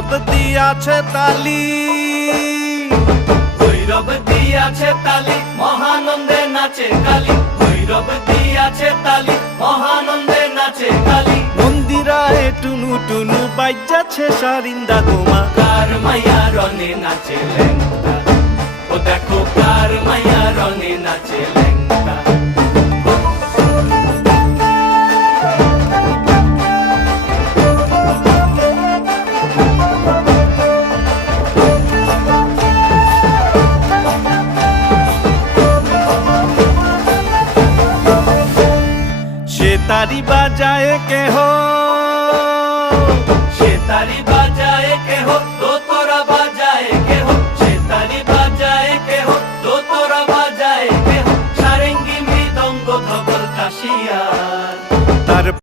ভৈরব দিয়াছে তালি, ভৈরব দিয়াছে তালি, মহানন্দে নাচে কালী। ভৈরব দিয়াছে তালি, মহানন্দে নাচে কালী। মন্দিরায় টুনু টুনু বাজ্যাছে সারিন্দা গোমা। কার মাইয়া রনে নাচে ল্যাংটা, ও দেখো কার মাইয়া রনে নাচে ল্যাংটা। সে তারি বাজায় কেহ, সে তারি বাজায় কেহ,